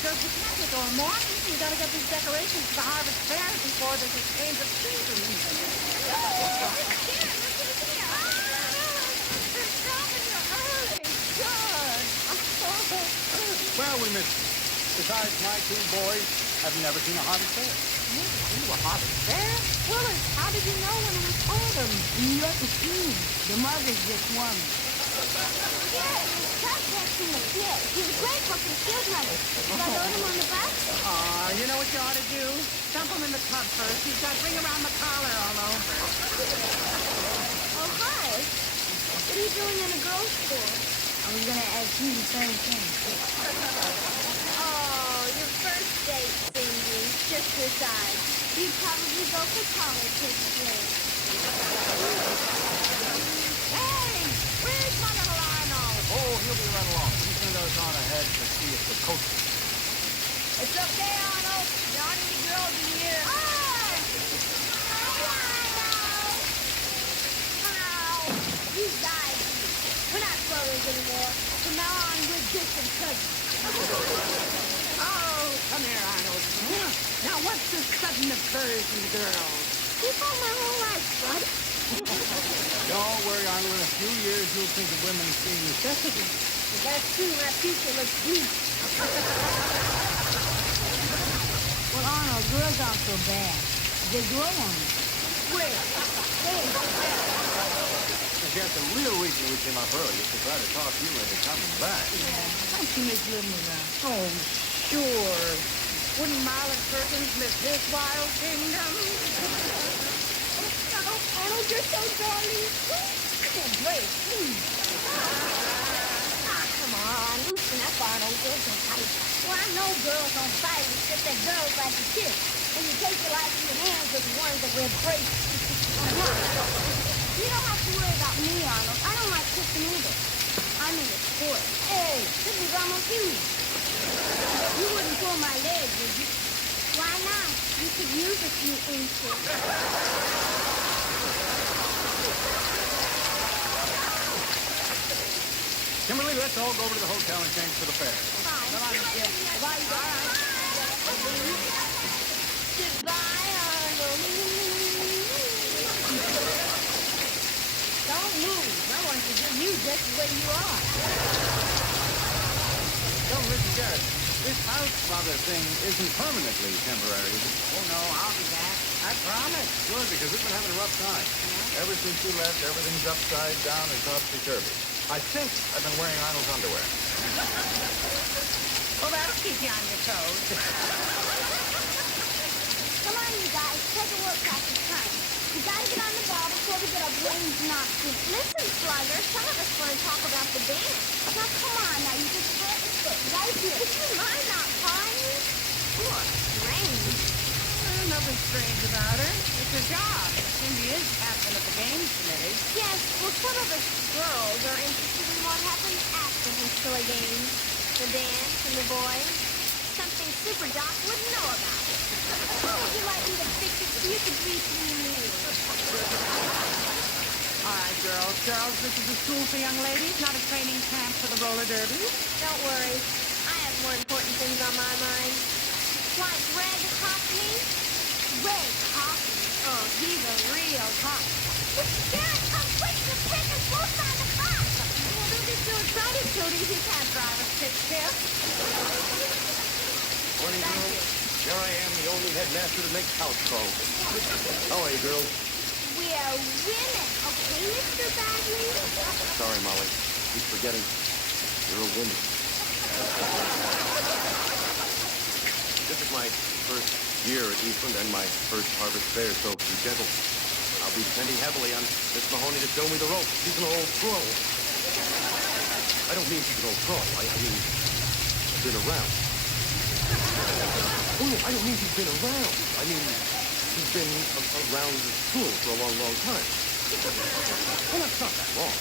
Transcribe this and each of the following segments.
Because we can't take all morning. We gotta get these decorations to the Harvard Fair before there's a change of season. Well, we missed it. Besides my two boys, have never seen a Harvard Fair. You a Harvard Fair? Willis, how did you know when it was autumn? You at the school. The mothers just won. Yes, Chuck gets in the pit. He's grateful for field money. Should I load him on the bus? You know what you ought to do? Dump him in the tub first. He's got ring around the collar all over. Oh, hi. What are you doing in a girls' school? I was gonna ask you the same thing. Oh, your first date, Cindy. Just decide. You'd probably go for college today. Hey, where's my little Arnold? Oh, he'll be right along. He sent us on ahead to see if the coach... It's okay, Arnold. There aren't any girls in here. Hi! Hello! You died. We're not brothers anymore. From now on, we're distant cousins. Oh, come here, Arnold. Now, what's this sudden aversion, girls? Keep on my whole life, bud. Don't worry, Arnold. In a few years, you'll think of women as being necessities. That's true. My future looks bleak. Well, Arnold, girls aren't so bad. They grow on you. Where? Yes, the real reason we came up early is to try to talk you into coming back. Don't you miss living around? Oh, sure. Wouldn't Marlon Perkins miss his wild kingdom? Oh, Arnold, you're so darling. Oh, great. Come on, loosen up, Arnold. Girls don't fight. Well, I know girls don't fight. It's just that girls like to kiss. And you take your life in your hands with the ones that wear braces. You don't have to worry about me, Arnold. I don't like kissing either. I'm in a sport. Hey, this is almost huge. You wouldn't pull my leg, would you? Why not? You could use a few inches. Kimberly, let's all go over to the hotel and change for the fair. Fine. Bye, Goodbye, Arnold. Don't move. I want to give you just the way you are. Don't forget, this house mother thing isn't permanently temporary, is it? Oh, no, I'll be back. I promise. Good, because we've been having a rough time. Ever since you left, everything's upside down and topsy-turvy. I think I've been wearing Arnold's underwear. Well, that'll keep you on your toes. Come on, you guys. Take a work practice time. We gotta get on the ball before we get our brains knocked loose. Listen, Slugger, some of us want to talk about the dance. Now, come on, now, you just plant your foot right here. Would you mind not pawing me? Poor strange. Nothing strange about her. It's her job. Cindy is captain of the games committee. Yes, well, some of us girls are interested in what happens after the silly games. The dance and the boys. Something Super Doc wouldn't know about. How would you like me to fix it so you could reach me? All right, girls. Girls, this is a school for young ladies, not a training camp for the roller derby. Don't worry. I have more important things on my mind. Like Red Hockney? Red Hockney? Oh, he's a real top. Garrett, come quick! The pick is both on the clock! Well, don't get too excited, Tootie. He can't drive a stick shift. Morning, Thank girls. you. Here I am, the only headmaster that makes house calls. How are you, girls? We are women, okay, Mr. Bagley? Sorry, Molly. Keep forgetting. You're a woman. This is my first year at Eastland and my first Harvard Fair, so be gentle. I'll be depending heavily on Miss Mahoney to show me the ropes. She's an old pro. I don't mean she's an old pro. I mean she's been around. Oh, no, I don't mean she's been around. I mean she's been around the school for a long, long time. Well, that's not that long.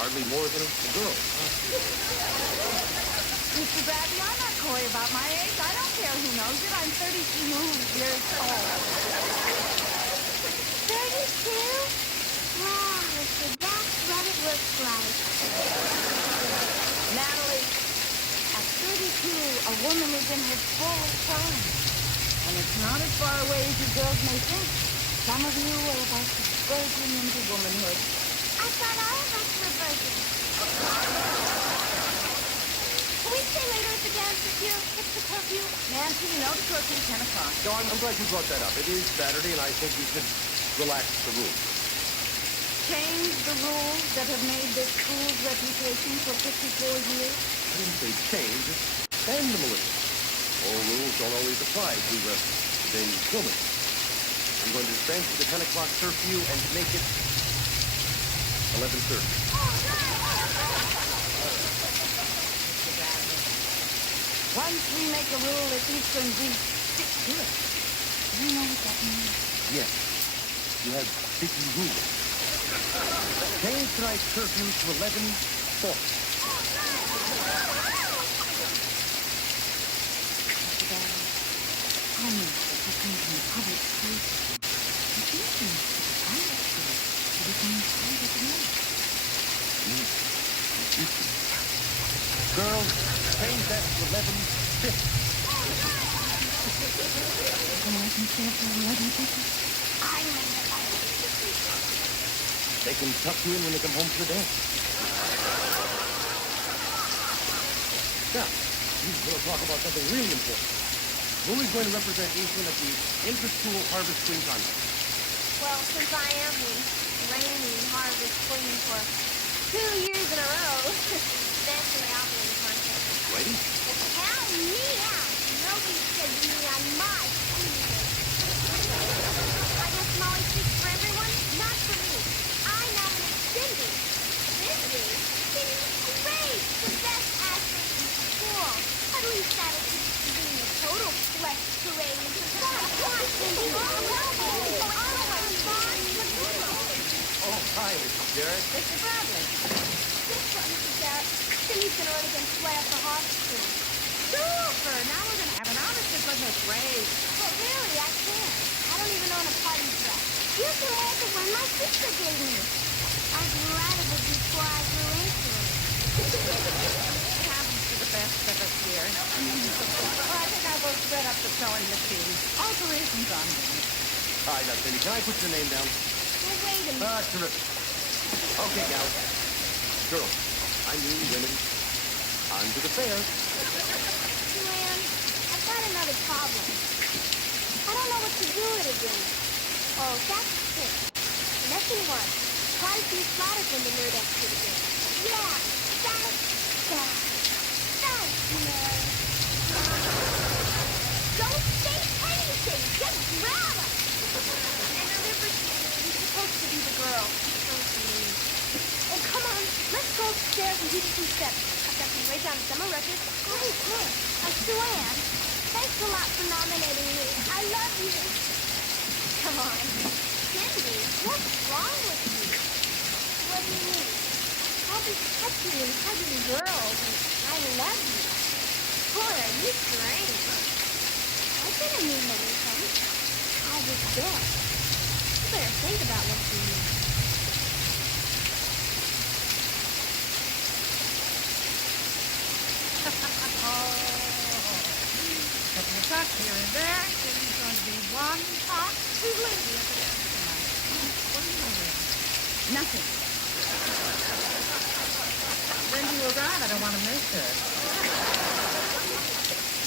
Hardly more than a girl. Mr. Bradley, I'm not coy about my age. I don't care who knows it. I'm 32 years old. 32? Wow, Mr. That's what it looks like. Natalie, woman is in her full prime. And it's not as far away as you girls may think. Some of you are about to burgeon into womanhood. I thought all of us were virgins. Can we stay later at the dance with you? What's the curfew? Nancy, you know the curfew's 10 o'clock. No, I'm glad you brought that up. It is Saturday, and I think we should relax the rules. Change the rules that have made this school's reputation for 54 years. I didn't say change, just bend them a little. All rules don't always apply to today's woman. I'm going to dispense with the 10 o'clock curfew and make it 11:30. Once we make a rule at Eastern, we stick to it. You know what that means? Yes, you have sticky rules. Change tonight's curfew to 11:40. I know that you come from public schools. But you think that the private schools should become private now. Girls, change that to 11:50. So I can stay up till 11:50. I made it like They can tuck you in when they come home for the dance. Now, we will talk about something really important. Who is going to represent Eastland at the inter-school Harvest Queen contest? Well, since I am the reigning Harvest Queen for 2 years in a row, eventually I'll be in the contest. Ready? But count me out. Nobody said to me I might. I guess Molly speaks for everyone, not for me. I nominate Cindy. Cindy? Cindy's great. The best athlete in school. At least that'll keep you from being a total flesh parade. Come on, Cindy. Oh, hi, Mrs. Jarrett. Mr. Bradley. Guess what, Mrs. Garrett? Cindy's gonna run against Blair for Harvest Queen. Super! Now we're going to have an honest goodness race. Well, really, I can't. I don't even own a party dress. You can wear the one my sister gave me. I grew out of it before I grew into it. It happens to the best of us here. Well, I think I'll go spread up the sewing machine. Alterations on me. All right, now, Cindy, can I put your name down? Well, wait a minute. Terrific. Okay, gals. Girls, I mean women. On to the fair. Joanne, I've got another problem. I don't know what to do with it again. Oh, that's it. Lesson 1. Try to see flatter from the nerd exit again. Yeah, that's that. Thanks, Mary. Don't say anything. Just grab us. And remember, you're supposed to be the girl. Oh, come on. Let's go upstairs and do some steps. I've got some great down summer records. Great, good. Joanne, thanks a lot for nominating me. I love you. Come on. Cindy, what's wrong with you? What do you mean? I'll be touching and hugging girls, and I love you. Boy, are you strange. I didn't mean anything. I was there. You better think about what you mean. Couple of tucks here and there. Cindy's going to be one hot sweet lady at the dance tonight. What are you doing? Nothing. Cindy was right. I don't want to miss her.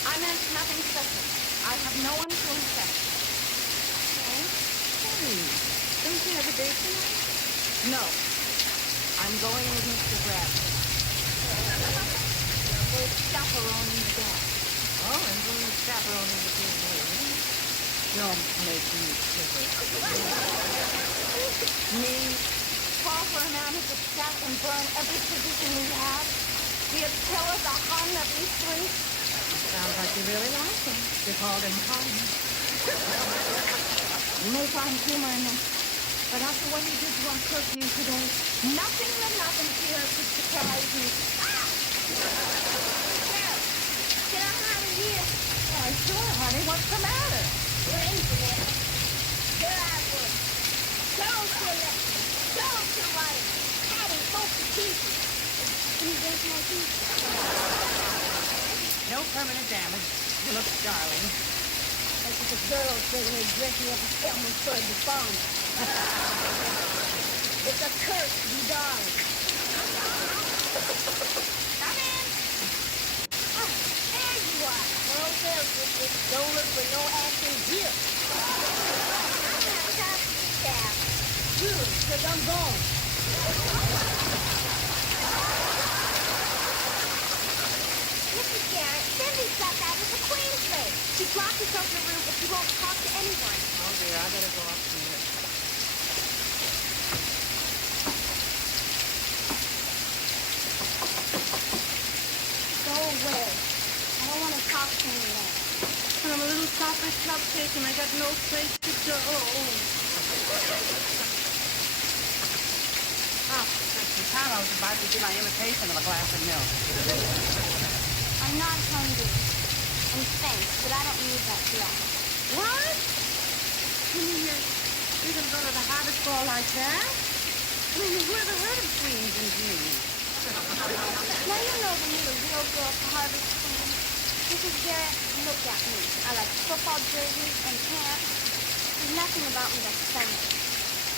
I meant nothing special. I have no one to impress. Hey, don't you have a date tonight? No. I'm going with Mr. Bradley. We're chaperoning the dance. Oh, and we're chaperoning the big lady. Don't make me shiver. Me? Fall for a man who could sack and burn every position we have? Be as pale as a Hun of Eastland? Sounds like you really like him. You called him Hun. You may find humor in this, but after what he did to on curfew today, nothing that happened here could surprise me. Ah! Get out of here. Why, sure, honey. What's the matter? We're into it. Here I would. Go to left. Go to right. Patty, both the pieces. Can you dance my piece? Nope. permanent damage. You look darling. That's what the girls say when they dress you up as Elmer's Ford the Fawn. It's a curse to be darling. Come in. Ah, there you are. No sales, sister. Don't look for no action here. I'm not talking to staff. Good, because I'm gone. Mrs. Garrett, Cindy thought that was a queen's face. She locked herself in a room, but she won't talk to anyone. Oh dear, I better go upstairs. Go away. I don't want to talk to anyone. I'm a little suffrage cupcake and I got no place to go. Oh, Mr. Carroll's about to do my imitation of a glass of milk. I'm not hungry. And thanks, but I don't need that dress. What? You mean you're gonna go to the harvest ball like that? I mean, who ever heard of queens and jeans? Now you know they need a real girl for Harvest Queen. Mrs. Garrett, look at me. I like football jerseys and pants. There's nothing about me that's feminine.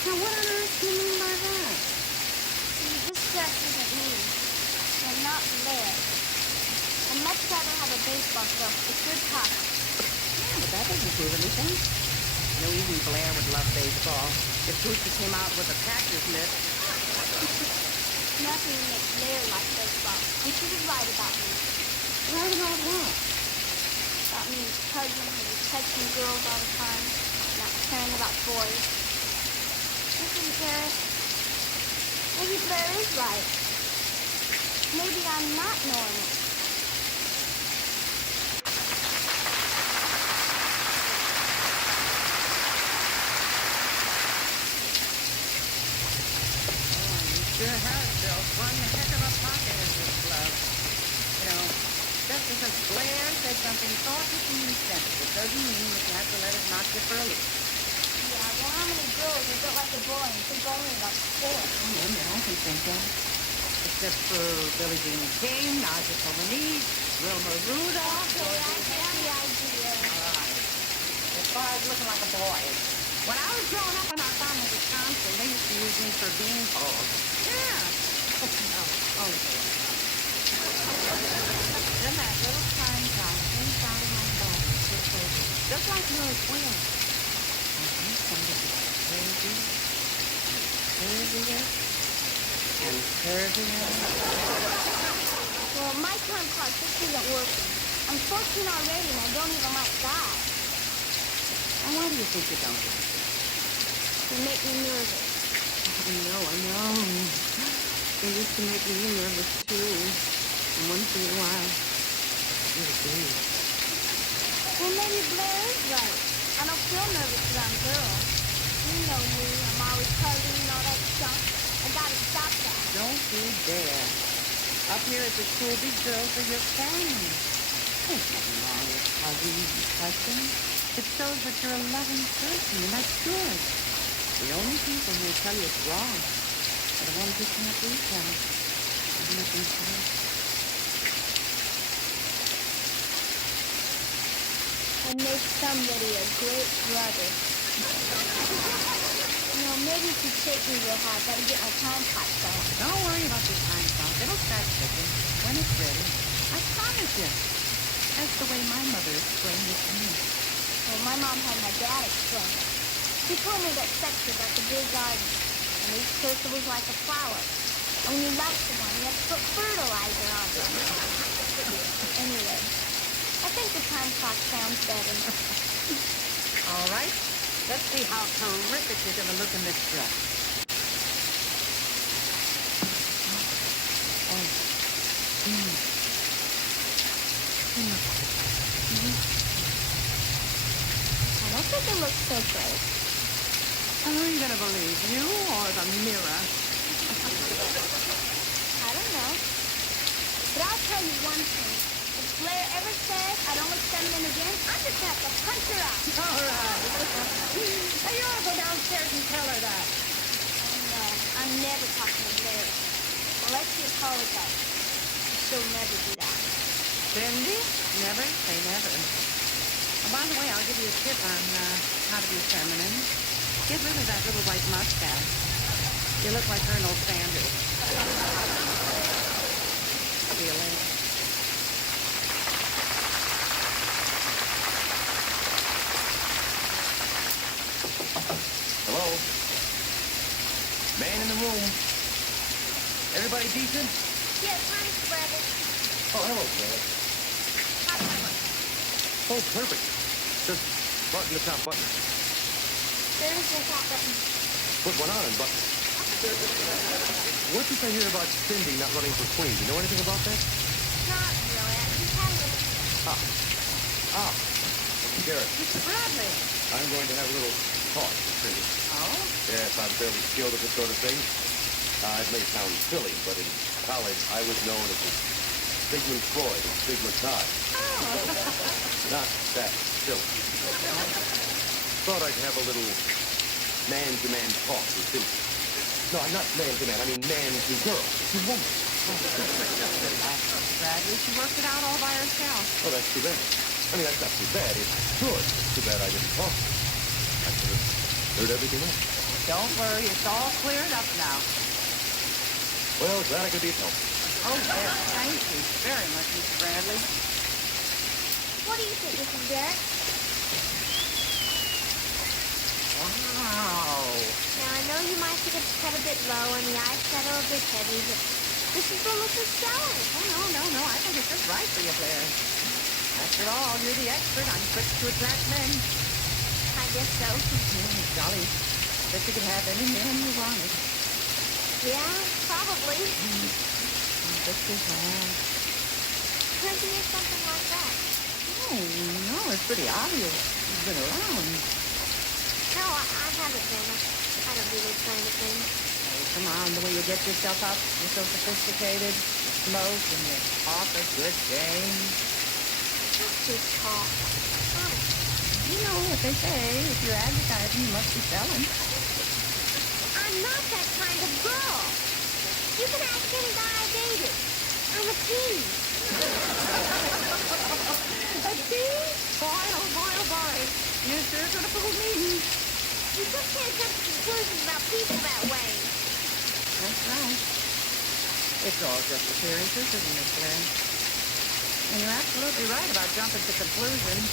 Now, what on earth do you mean by that? See, this dress isn't me. I'm not Blair. I'd much rather have a baseball glove with good pockets. Yeah, but that doesn't prove anything. No, even Blair would love baseball. If Gucci came out with a cactus mitt. Nothing makes Blair like baseball. And she was right about me. Right about what? About me and cousin who was texting girls all the time, not caring about boys. Mrs. Garrett, maybe Blair is right. Maybe I'm not normal. Sure has built one heck of a pocket in this glove. You know, just because Blair said something thoughtless and insensitive doesn't mean that you have to let it knock you for a loop. Yeah, well, how many girls are built like a boy and think only about sports? Oh, yeah, I can think that. Except for Billie Jean King, Nadia Comaneci, Wilma Rudolph. Okay, I get the idea. All right. As far as looking like a boy. When I was growing up in our farm in Wisconsin, they used to use me for being tall. Yeah. Oh, only for one. Then that little time clock inside of my body took over, just like Miller's wheel. And I started to get curvier, and curvier. Well, my time clock just isn't working. I'm 14 already and I don't even like guys. And why do you think you don't? They make me nervous. I know. They used to make me nervous, too. And once in a while, you're big. Well, maybe Blair is right. I don't feel nervous around girls. You know me, I'm always cuddling and all that stuff. I gotta stop that. Don't you dare. Up here at the school, these girls are your family. There's nothing wrong with hugging and touching. It shows that you're a loving person, and that's good. The only people who will tell you it's wrong are the ones who can't reach out. There's nothing to it. I make somebody a great brother. You know, maybe if you shake me real hard, that'll get my time clock going. Don't worry about your time clock. It'll start ticking when it's ready. I promise you. That's the way my mother explained it to me. Well, my mom had my dad explain it. He told me that sex is like a big garden, and each person was like a flower. And when you like someone, you have to put fertilizer on them. Anyway, I think the time clock sounds better. All right. Let's see how terrific you're going to look in this dress. I don't think it looks so great. Who are you going to believe, you or the mirror? I don't know. But I'll tell you one thing. If Blair ever says I don't look feminine again, I'm just going to have to punch her out. All right. Now, you ought to go downstairs and tell her that. Oh, no. I'm never talking to Blair. Unless she apologizes. She'll never do that. Cindy, never say never. Oh, by the way, I'll give you a tip on how to be feminine. Get rid of that little white mustache. You look like Colonel Sanders. See you later. Hello? Man in the room. Everybody decent? Yes, hi, Mr. Bradley. Oh, hello, Brad. How's my work? Oh, perfect. Just button the top button. There is no top button. Put one on and button. What's this I hear about Cindy not running for queen? Do you know anything about that? Not really. I just had a little... Mr. Garrett, Mr. Bradley. I'm going to have a little talk with Cindy. Oh? Yes, I'm fairly skilled at this sort of thing. It may sound silly, but in college I was known as Sigmund Freud and Stigmatized. Not that silly. Thought I'd have a little man-to-man talk with Cindy. No, not man-to-man. I mean man-to-girl. To woman. Bradley, she worked it out all by herself. Oh, that's too bad. I mean, that's not too bad. It's good. Too bad I didn't talk. I could have cleared everything up. Don't worry, it's all cleared up now. Well, glad I could be of help. Oh, yes, thank you very much, Mr. Bradley. What do you think, Mrs. Garrett? Wow. Now, I know you might think it's cut a bit low and the eyeshadow a bit heavy, but this is what Mrs. Shelley. Oh, no, I think it's just right for you, Blair. After all, you're the expert on tricks to attract men. I guess so. Golly, bet you could have any man you wanted. Yeah, probably. Bet you have. Where'd you hear something like that? Oh, no, it's pretty obvious. You've been around. No, I haven't been. I don't do those kind of things. Oh, come on, the way you get yourself up. You're so sophisticated. You smoke and you talk a good game. Just this talk. Honest. You know what they say. If you're advertising, you must be selling. I'm not that kind of girl. You can ask any guy I dated. I'm a teen. A tea? Boy, oh boy, oh boy. You're sure gonna fool me. You just can't come to conclusions about people that way. That's right. It's all just appearances, isn't it, Blair? And you're absolutely right about jumping to conclusions.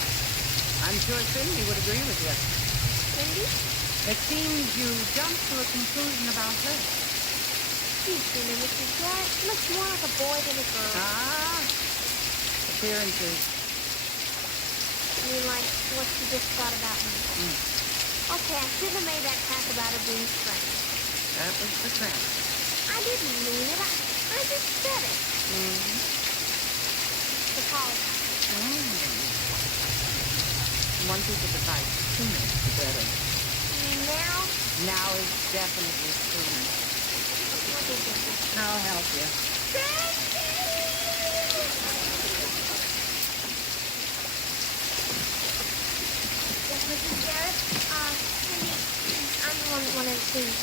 I'm sure Cindy would agree with you. Cindy? It seems you jumped to a conclusion about her. You've seen her, Mrs. Garrett. She looks more like a boy than a girl. Ah, appearances. I mean, like what you just thought about me. Okay, I shouldn't have made that crack about her being strange. That was the tramp. I didn't mean it. I just said it. Apologize. One piece of advice. Sooner the better. Now, Now is definitely sooner. what is it? I'll help you. Yes, Mrs. Garrett. Cindy, I'm the one that wanted to see you.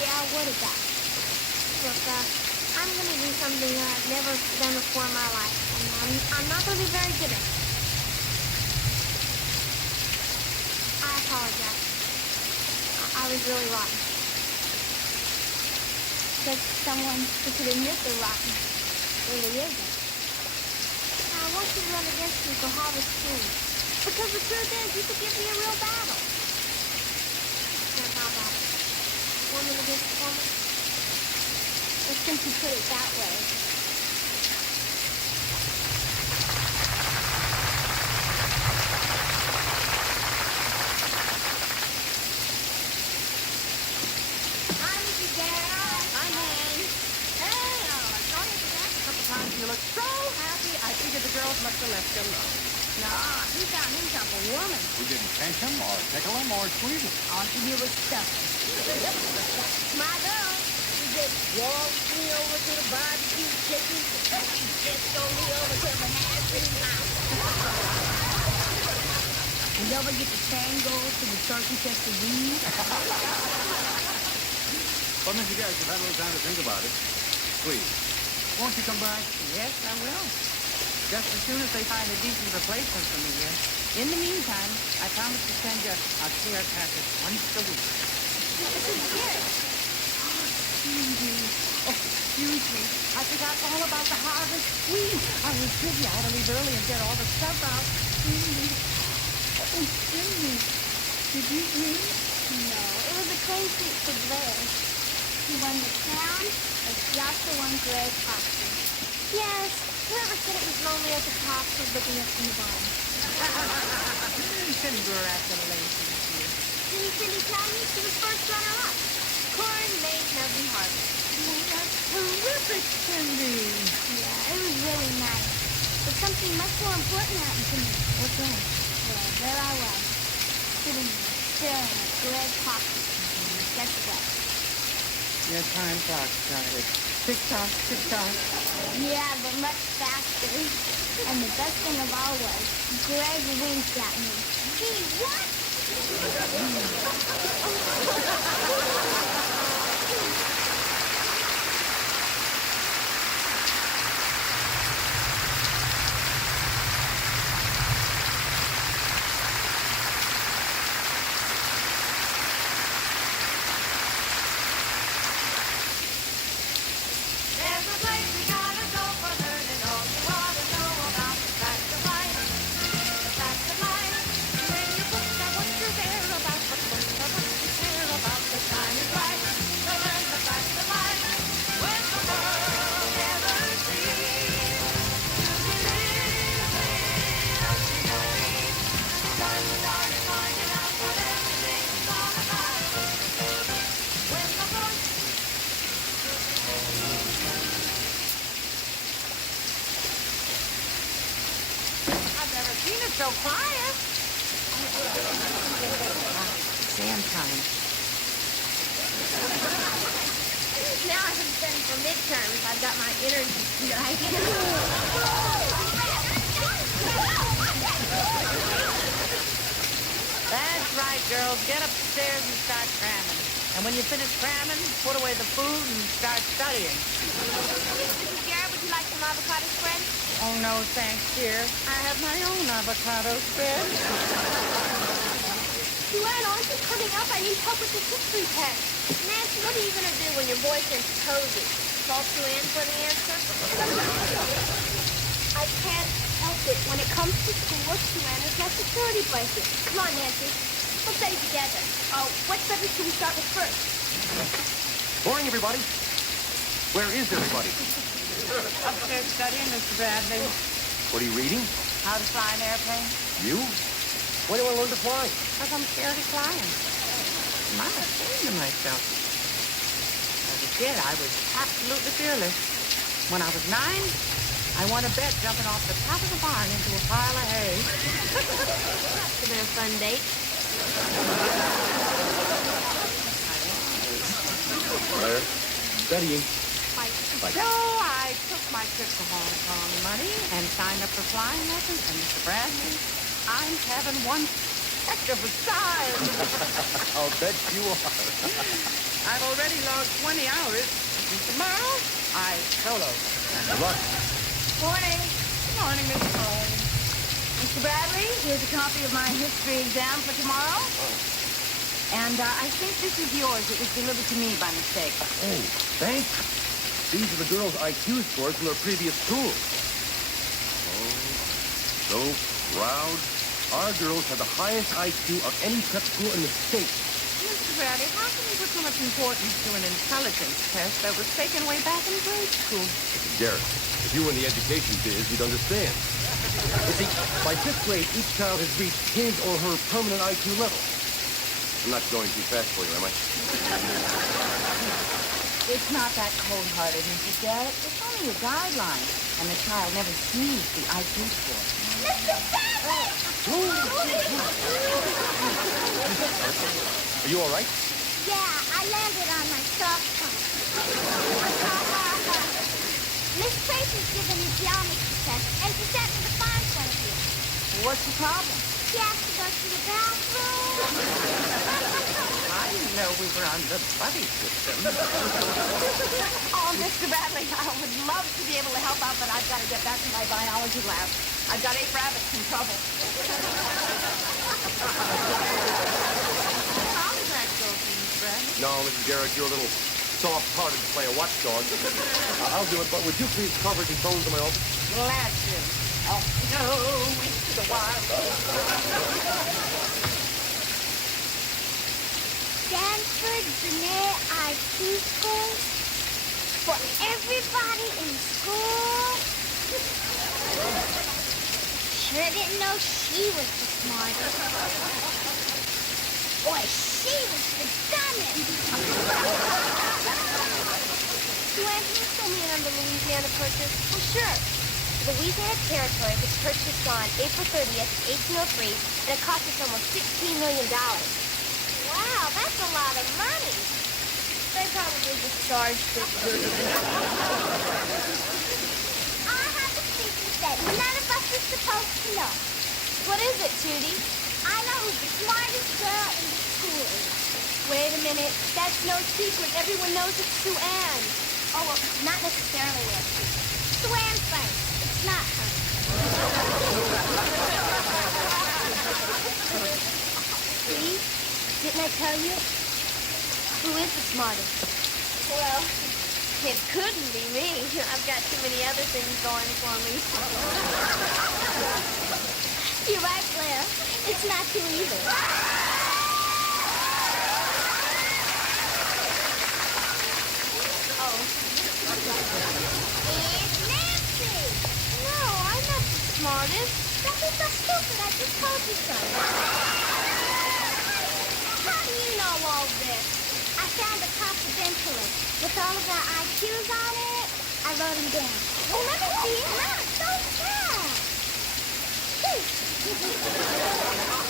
Yeah, what is that? Look, I'm gonna do something that I've never done before in my life, and I'm not gonna be very good at it. I apologize. I was really rotten. But someone who could admit they're rotten really isn't. I want you to run against me for Harvest Queen. Because the truth is, you could give me a real battle. Now, how about it? Woman against woman? Or since you put it that way. Hi, Mrs. Garrett. Hi, Nan. Hey, sorry for that. A couple times you look so happy, I figured the girls must have left you alone. Nah, he found himself a woman. We didn't pinch him or tickle him or squeeze him. All she knew was stuffing. My girl. She just walked me over to the barbecue chicken. She just told me over to the half-in house. You never get the tango to the turkey chester weed. Well, Mr. Garrett, you've had a little time to think about it. Please, Won't you come back? Yes, I will. Just as soon as they find a decent replacement for me here. In the meantime, I promise to send you a care package once a week. This is Garrett. Sweetie. Oh, excuse me. I forgot all about the harvest. I was busy. I had to leave early and get all the stuff out. Sweetie. Oh, Cindy. Did you win? No, it was a claim suit for Blair. He won the crown, but she also won Greg's costume. Yes, whoever said it was lonely at the top was looking up from the bottom. Congratulations, dear. Didn't Cindy tell me she was first runner-up? Corn made Nubbly harvest. Oh, that's terrific, Cindy. Yeah, it was really nice. But something much more important happened to me. What's that? Well, there I was, sitting there, staring at Greg's costume. Guess what? Your time clock started. Tick-tock, tick-tock. Yeah, but much faster. And the best thing of all was, Greg winked at me. He what? There's a place we gotta go for learning all you ought to know about the facts of life. The facts of life. When you put that what you're there about, but what you care about, the time is right to learn the facts of life. When the world never seems to be living up to your dreams, time to start finding out what everything's all about. When the voice I've never seen it so quiet. Exam time. Now I have been for midterms. I've got my energy right. That's right, girls. Get upstairs and start cramming. And when you finish cramming, put away the food and start studying. Mrs. Garrett, would you like some avocado spread? Oh, no, thanks, dear. I have my own avocado spread. Luann, aren't you coming up? I need help with the history test. Nancy, what are you going to do when your boyfriend's cozy? Call Sue Ann for the answer? I can't help it. When it comes to school, Sue Ann is my security blanket. Come on, Nancy. We'll study together. Oh, what subject should we start with first? Morning, everybody. Where is everybody? Upstairs studying, Mr. Bradley. What are you reading? How to fly an airplane. You? When do I learn to fly? Because I'm scared of flying. I'm not ashamed of myself. As a kid, I was absolutely fearless. When I was 9, I won a bet jumping off the top of the barn into a pile of hay. It's been a fun date. Where? Studying. So I took my trip to Hong Kong money and signed up for flying lessons. And Mr. Bradley, I'm having one heck of a time. I'll bet you are. I've already logged 20 hours. And tomorrow, I solo. Good luck. Morning. Good morning, Miss Cole. Mr. Bradley, here's a copy of my history exam for tomorrow. And I think this is yours. It was delivered to me by mistake. Oh, thanks. These are the girls' IQ scores from their previous school. Oh, so proud. Our girls have the highest IQ of any prep school in the state. Mr. Bradley, how can you put so much importance to an intelligence test that was taken way back in grade school? Garrett, if you were in the education biz, you'd understand. You see, by 5th grade, each child has reached his or her permanent IQ level. I'm not going too fast for you, am I? It's not that cold-hearted, Mrs. Garrett. It's only a guideline. And the child never sees the IQ score. Mr. Bradley! Are you all right? Yeah, I landed on my soft top. Miss Tracy's giving me geometry test, and she sent me to find one of you. What's the problem? She has to go to the bathroom. I didn't know we were on the buddy system. Oh, Mr. Bradley, I would love to be able to help out, but I've got to get back to my biology lab. I've got 8 rabbits in trouble. How did that go for you, Brad? No, Mrs. Garrett, you're a little soft-hearted to play a watchdog. I'll do it, but would you please cover these phones in my office? Glad to. Off we go into the wild. Stanford Binet IQ score for everybody in school. Sure didn't know she was the smartest. Boy, she was the dumbest. Joanne, can you fill me in on the Louisiana purchase? Well, sure. The Louisiana Territory was purchased on April 30th, 1803, and it cost us almost $16 million. Wow, that's a lot of money. They probably just charged it. I have a secret that none of us is supposed to know. What is it, Tootie? I know who the smartest girl in the school is. Wait a minute. That's no secret. Everyone knows it's Sue Ann. Oh, well, not necessarily Nancy. Sue Ann Frank. It's not her. See? Didn't I tell you? Who is the smartest? Well, It couldn't be me. I've got too many other things going for me. you're right, Blair. It's not you either. Oh. It's Nancy. No, I'm not the smartest. Don't be so stupid. I just told you so. How do you know all this? I found a confidential list with all of our IQs on it. I wrote them down. Oh, let me see it. Not so fast.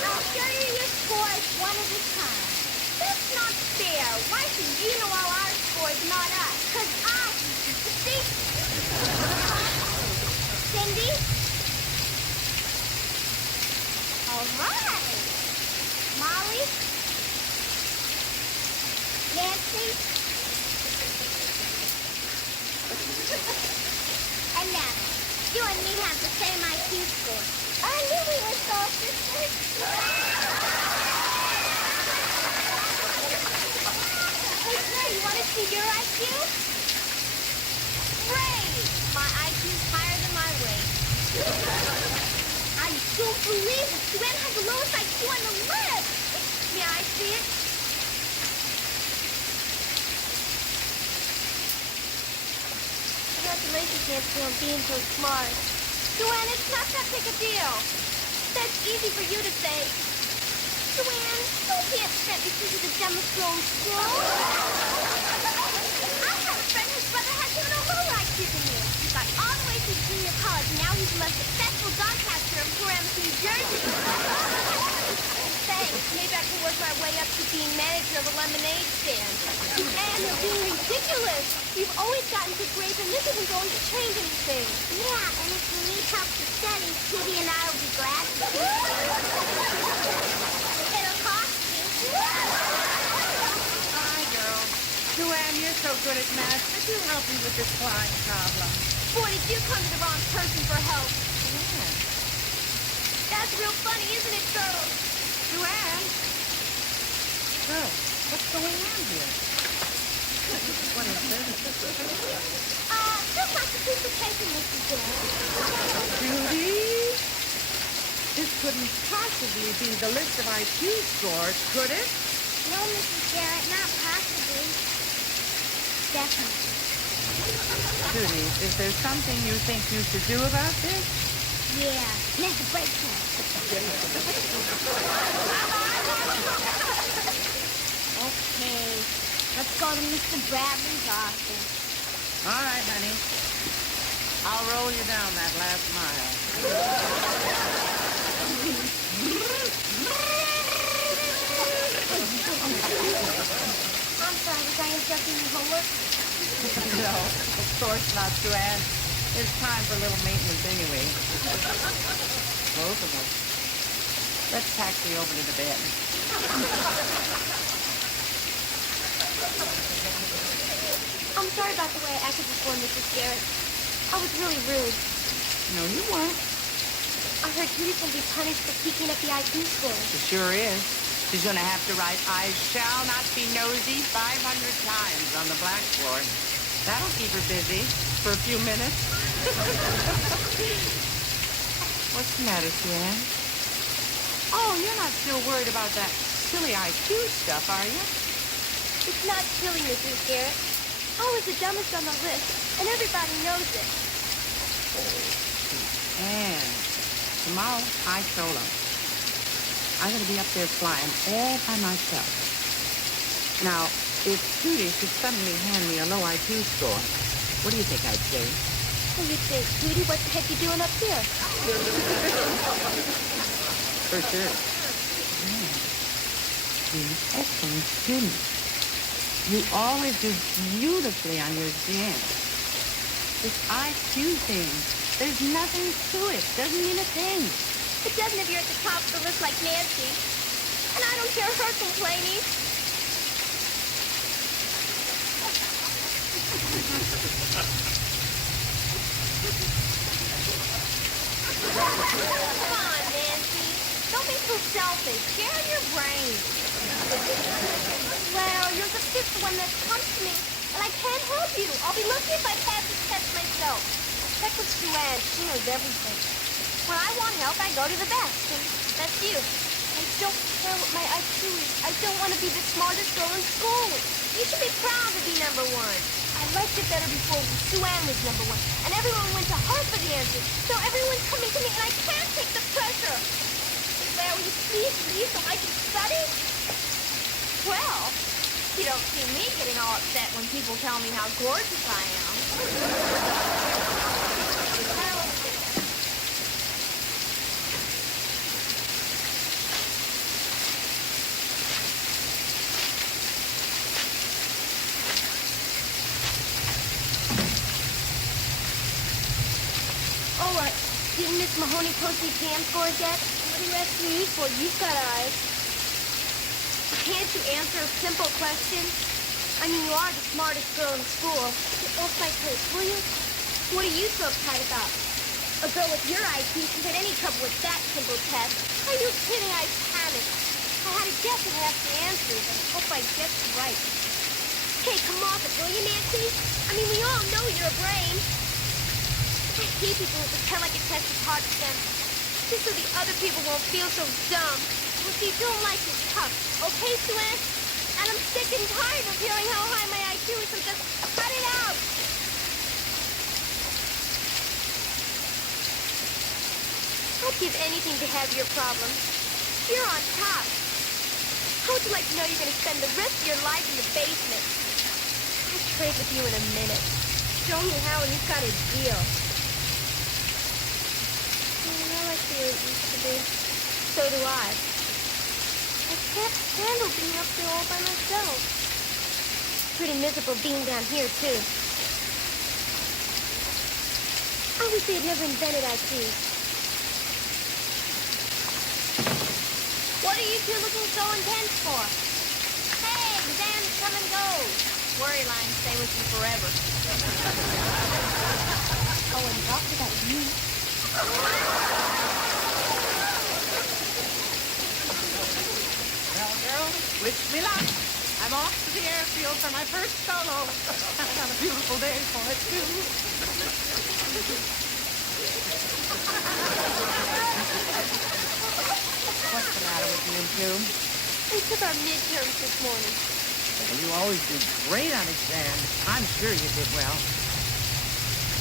I'll show you your scores one at a time. That's not fair. Why should you know all our scores, not us? Because I keep the secret. Cindy? All right. Molly? Nancy? And now, you and me have the same IQ score. I knew we were soul sisters. Hey, Claire, you want to see your IQ? Great! My IQ's higher than my weight. I don't believe it. Gwen has the lowest IQ on the list. May I see it? Congratulations, Nancy, on being so smart. Joanne, it's not that big a deal. That's easy for you to say. Joanne, don't be upset because you're the dumbest girl in school. I have a friend whose brother has even a lower IQ than you. He got all the way through junior college, and now he's the most successful dog catcher of Paramus, New Jersey. Thanks. Maybe I can work my way up to being manager of a lemonade stand. And you're being ridiculous. You've always gotten good grades, and this isn't going to change anything. Yeah, and if you need help to study, Kitty and I will be glad to. It'll cost you. Hi, girls. Joanne, you're so good at math. Could you help me with this flying problem? Boy, did you come to the wrong person for help. Yeah. That's real funny, isn't it, girls? Joanne? Girls, what's going on here? What is this? Just like the piece of paper, Mrs. Garrett. Judy? This couldn't possibly be the list of IQ scores, could it? No, Mrs. Garrett, not possibly. Definitely. Judy, is there something you think you should do about this? Yeah, make a break for it. Okay, let's go to Mr. Bradley's office. All right, honey. I'll roll you down that last mile. I'm sorry, was I interrupting your homework? No, of course not, Joanne. It's time for a little maintenance anyway. Both of us. Let's taxi over to the bed. I'm sorry about the way I acted before, Mrs. Garrett. I was really rude. No, you weren't. I heard Judy's gonna be punished for peeking at the IQ score. She sure is. She's gonna have to write, "I shall not be nosy" 500 times on the blackboard. That'll keep her busy for a few minutes. What's the matter, Sue-Ann? Oh, you're not still worried about that silly IQ stuff, are you? It's not silly, Mrs. Garrett. I was the dumbest on the list, and everybody knows it. And tomorrow, I solo. I'm going to be up there flying all by myself. Now, if Judy should suddenly hand me a low IQ score, what do you think I'd say? So you'd say, Judy, what the heck you doing up here? For sure. You're an excellent student. You always do beautifully on your exams. This IQ thing, there's nothing to it. Doesn't mean a thing. It doesn't if you're at the top of the list like Nancy. And I don't hear her complaining. Come on, Nancy. Don't be too selfish. Share your brain. Well, you're the fifth one that comes to me, and I can't help you. I'll be lucky if I pass this test myself. Check with Sue-Ann. She knows everything. When I want help, I go to the best, and that's you. I don't care what my IQ is. I don't want to be the smartest girl in school. You should be proud to be number one. I liked it better before when Sue-Ann was number one, and everyone went to her for the answers. So everyone's coming to me, and I can't take the pressure. Claire, will you please leave so I can study? Well, you don't see me getting all upset when people tell me how gorgeous I am. Didn't Miss Mahoney post the exam scores yet? What are you asking me for? You've got eyes. Can't you answer a simple question? I mean, you are the smartest girl in school. Get off my case, will you? What are you so uptight about? A girl with your IQ can get any trouble with that simple test. Are you kidding? I panicked. I had a guess at half the answers, and I hope I guessed right. Hey, come off it, will you, Nancy? I mean, we all know you're a brain. I hate people who pretend like a test is hard for them, just so the other people won't feel so dumb. What you don't like is tough, okay, Sue-Ann? And I'm sick and tired of hearing how high my IQ is, so just cut it out. I'd give anything to have your problem. You're on top. How would you like to know you're going to spend the rest of your life in the basement? I'll trade with you in a minute. Show me how, and you've got a deal. I like the way it used to be. So do I. I can't handle being up there all by myself. Pretty miserable being down here, too. I wish they had never invented IQs. What are you two looking so intense for? Hey, exams come and go. Worry lines stay with you forever. Oh, and talk about you. Well, girls, wish me luck. I'm off to the airfield for my first solo. I've got a beautiful day for it, too. What's the matter with you two? We took our midterms this morning. Well, you always do great on exams. I'm sure you did well.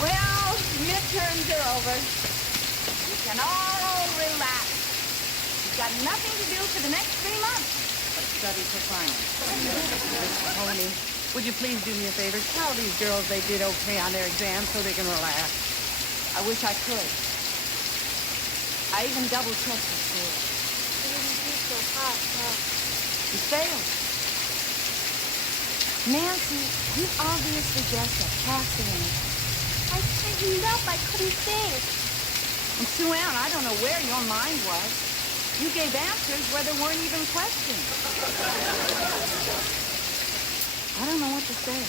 Well, midterms are over. You can all relax. You've got nothing to do for the next 3 months but study for finals. Miss Mahoney, would you please do me a favor? Tell these girls they did okay on their exams so they can relax. I wish I could. I even double-checked the score. It didn't do so hot, huh? You failed. Nancy, you obviously guessed a passing answer. I tightened up. I couldn't think. And Sue-Ann, I don't know where your mind was. You gave answers where there weren't even questions. I don't know what to say.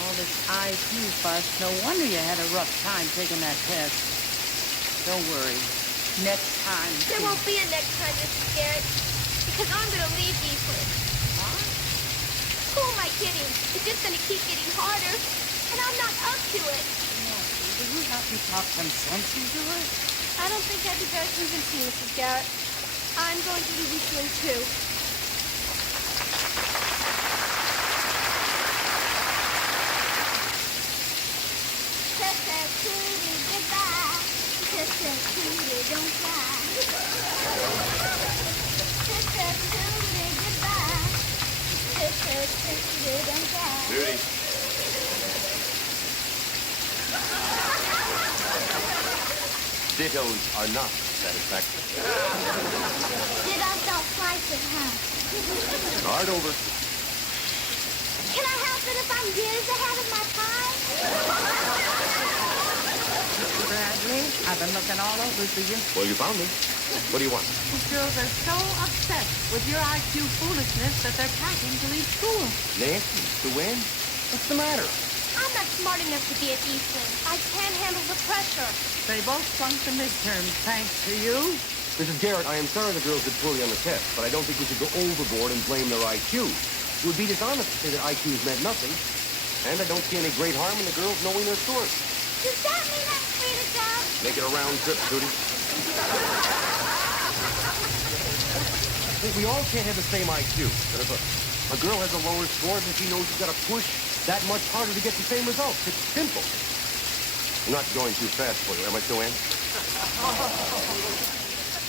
All this IQ fuss, no wonder you had a rough time taking that test. Don't worry. Next time. There won't be a next time, Mrs. Garrett, because I'm going to leave Eastland. What? Who am I kidding? It's just going to keep getting harder, and I'm not up to it. Will you help me talk some sense into it? I don't think I'd be very convincing, Mrs. Garrett. I'm going to leave Eastland, too. Tootie, goodbye. Tootie, don't cry. Tootie, goodbye. Tootie, don't cry. Judy. Dittos are not satisfactory. Dittos don't slice it, huh? Start over. Can I help it if I'm years ahead of my time? Bradley, I've been looking all over for you. Well, you found me. What do you want? These girls are so obsessed with your IQ foolishness that they're packing to leave school. Nancy, to win? What's the matter? I'm not smart enough to be at Eastland. I can't handle the pressure. They both flunked the midterms thanks to you. Mrs. Garrett, I am sorry the girls did poorly on the test, but I don't think we should go overboard and blame their IQ. It would be dishonest to say that IQs meant nothing. And I don't see any great harm in the girls knowing their source. Does that mean I'm free to go? Make it a round trip, Judy. We all can't have the same IQ. And if a girl has a lower score, then she knows she's got to push that much harder to get the same results. It's simple. I'm not going too fast for you, am I, Joanne?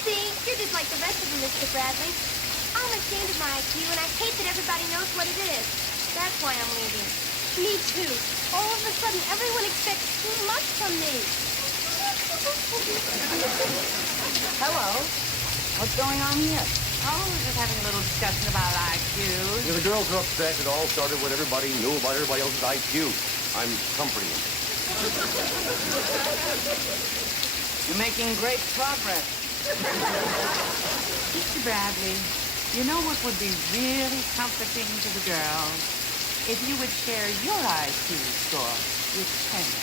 See, you're just like the rest of them, Mr. Bradley. I'm ashamed of my IQ, and I hate that everybody knows what it is. That's why I'm leaving. Me too. All of a sudden, everyone expects too much from me. Hello. What's going on here? Oh, we're just having a little discussion about IQs. Yeah, the girls are upset. It all started when everybody knew about everybody else's IQ. I'm comforting them. You're making great progress. Mr. Bradley, you know what would be really comforting to the girls? If you would share your IQ score with Penny.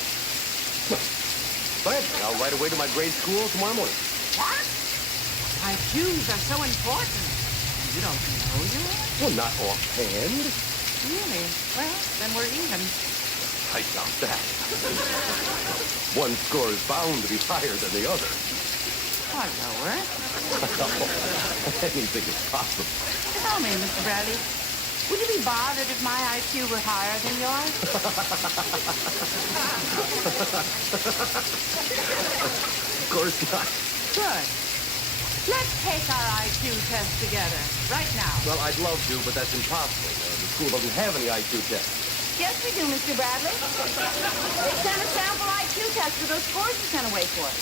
Gladly. I'll write away to my grade school tomorrow morning. What? IQs are so important. You don't know yours? Well, not offhand. Really? Well, then we're even. I doubt that. One score is bound to be higher than the other. Or lower. Anything is possible. Tell me, Mr. Bradley, would you be bothered if my IQ were higher than yours? Of course not. Good. Let's take our IQ test together, right now. Well, I'd love to, but that's impossible. The school doesn't have any IQ tests. Yes, we do, Mr. Bradley. They sent a sample IQ test with those scores you sent away for us.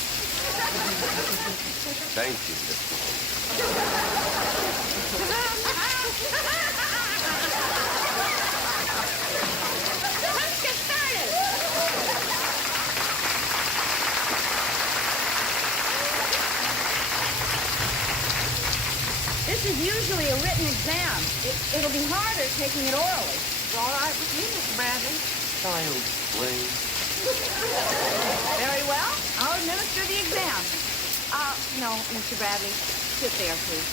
Thank you, Miss Mahoney. Let's get started. This is usually a written exam. It'll be harder taking it orally. It's all right with me, Mr. Bradley. Child's play. Very well. I'll administer the exam. No, Mr. Bradley. Sit there, please.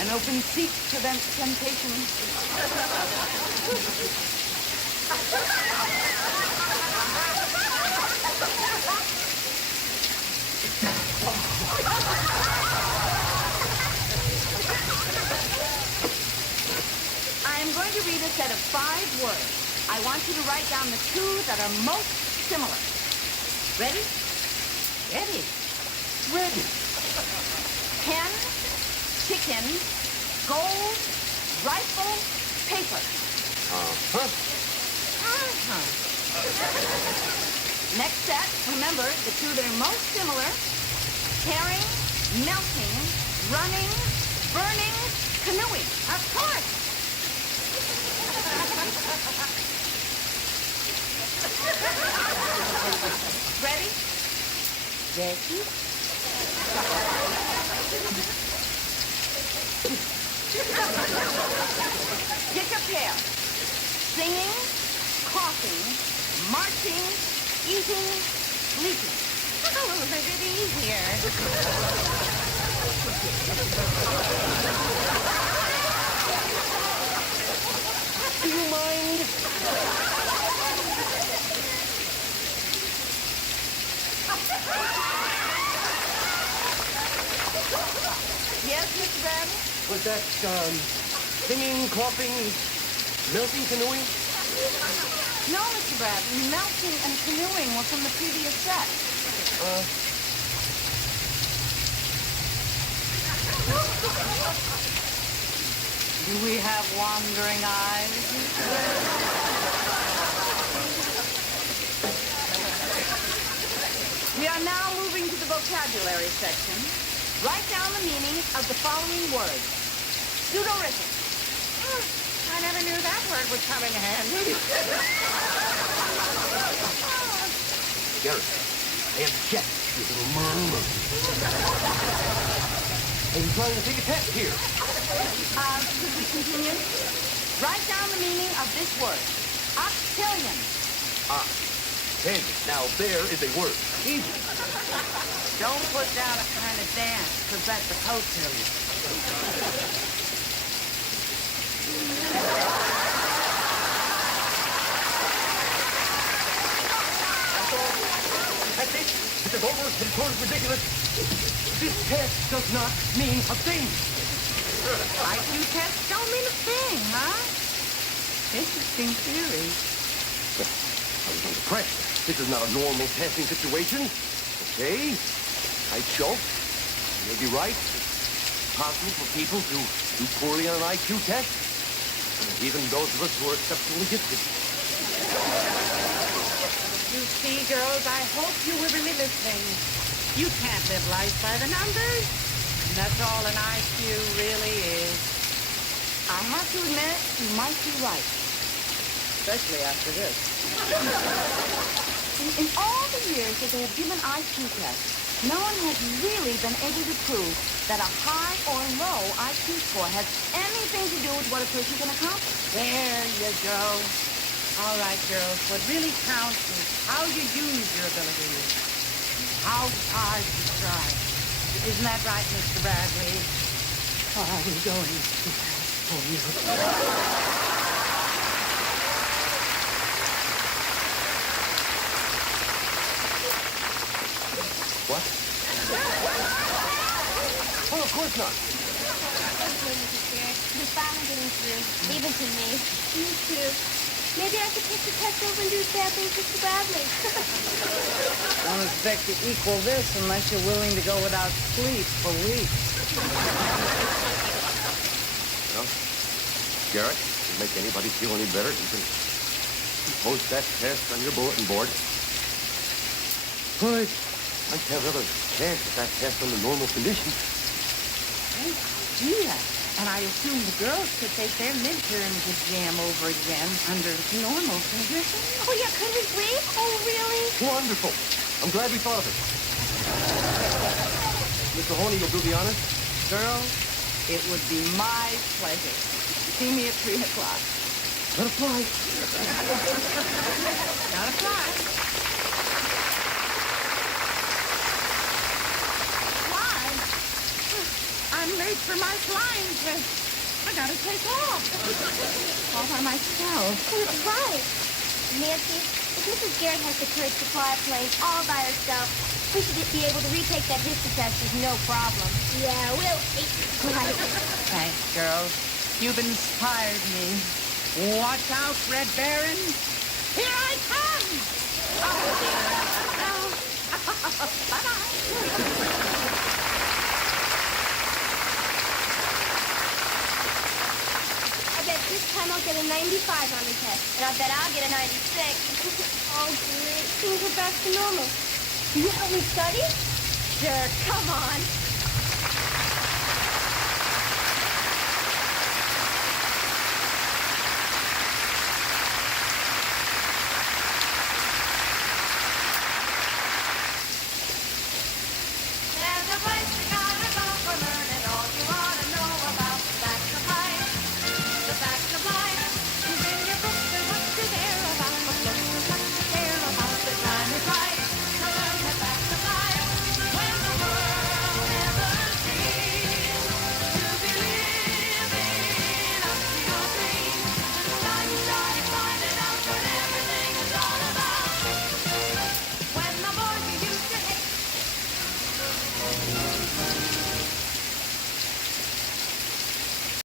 An open seat prevents temptation. I am going to read a set of 5 words. I want you to write down the 2 that are most similar. Ready? Eddie. Ready. Pen, chicken, gold, rifle, paper. Uh-huh. Next set, remember the 2 that are most similar. Tearing, melting, running, burning, canoeing. Of course. Ready? Jackie? chair. Singing, coughing, marching, eating, sleeping. Oh, make it easier. Do you mind? Yes, Mr. Bradley? Was that, singing, coughing, melting, canoeing? No, Mr. Bradley. Melting and canoeing were from the previous set. Do we have wandering eyes? We are now moving to the vocabulary section. Write down the meaning of the following words. Pseudorific. I never knew that word would come in handy. Garrett, I have checked your little murmur. I'm trying to take a test here. Could we continue? Write down the meaning of this word. Octillion. Ten. Now, there is a word. Easy. Don't put down a kind of dance, because that's a cotillion. That's it. It's over. It's sort of ridiculous. This test does not mean a thing. IQ tests don't mean a thing, huh? Interesting theory. I was under pressure. This is not a normal testing situation. Okay? I choked. You may be right. It's possible for people to do poorly on an IQ test. Even those of us who are exceptionally gifted. You see, girls, I hope you were really listening. You can't live life by the numbers. And that's all an IQ really is. I have to admit, you might be right. Especially after this. In all the years that they have given IQ tests, no one has really been able to prove that a high or low IQ score has anything to do with what a person can accomplish. There you go. All right, girls, what really counts is how you use your abilities. How hard you try. Isn't that right, Mr. Bradley? I'm going to ask for you. What? Oh, of course not. Okay, Mrs. Garrett. We're finally getting through. Leave it to me. Me too. Maybe I could take the test over and do the bad things, Mr. Bradley. Don't expect to equal this unless you're willing to go without sleep for weeks. Well, Garrett, to make anybody feel any better, you can post that test on your bulletin board. But I'd have another chance at that test under normal conditions. Great idea. And I assume the girls could take their midterms exam over again under normal conditions. Oh, yeah, could we please? Oh, really? Wonderful. I'm glad we thought of it. Miss Mahoney, you'll do the honors? Girls, it would be my pleasure. See me at 3 o'clock. Let us fly. Gotta fly. Fly? I'm late for my flying test. I gotta take off. All by myself. Oh, that's right. Nancy, if Mrs. Garrett has the courage to fly a plane all by herself, we should be able to retake that history test with no problem. Yeah, we'll see. Right. Thanks, girls. You've inspired me. Watch out, Red Baron. Here I come! Oh, dear. Oh. Bye-bye. I bet this time I'll get a 95 on the test, and I bet I'll get a 96. Oh, great. Things are back to normal. Do you help me study? Sure, come on.